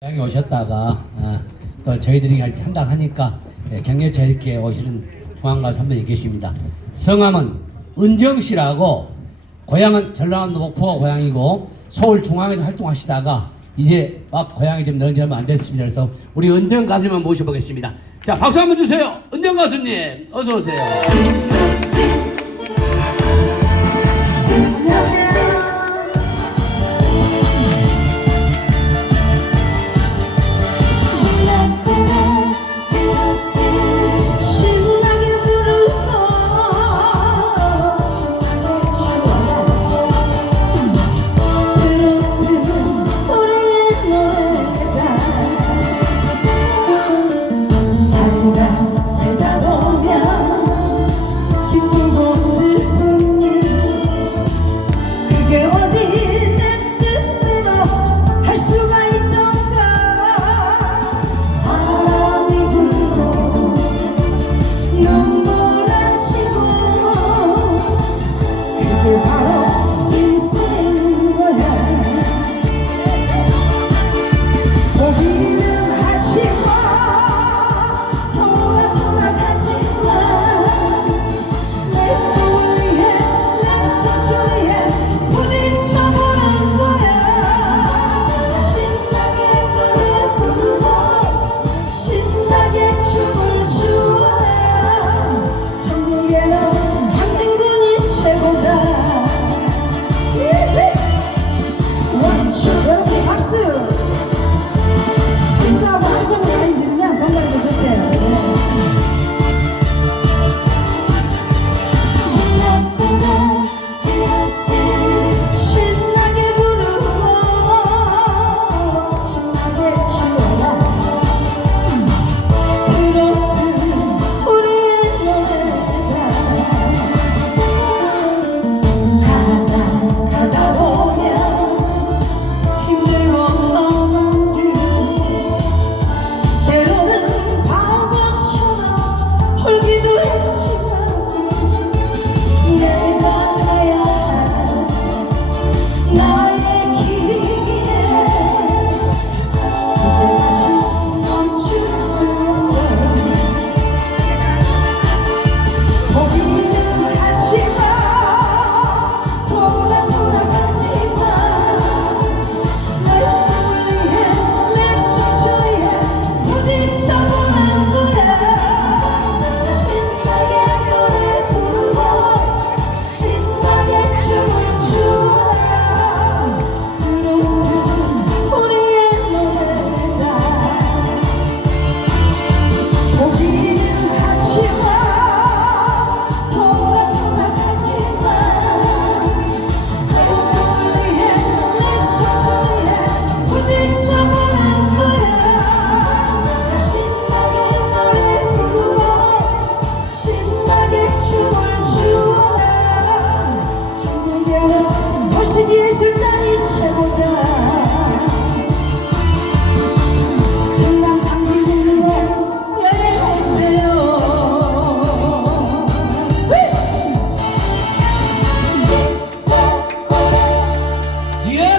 고향에 오셨다가 어, 또 저희들이 한다 하니까 예, 이렇게 오시는 한 분이 계십니다. 성함은 은정 씨라고 고향은 전라남도 목포가 고향이고 서울 중앙에서 활동하시다가 이제 막 고향이 좀 넓지 얼마 안 됐습니다. 그래서 우리 은정 가수님 모셔보겠습니다. 자 박수 한번 주세요. 은정 가수님 어서 오세요. love.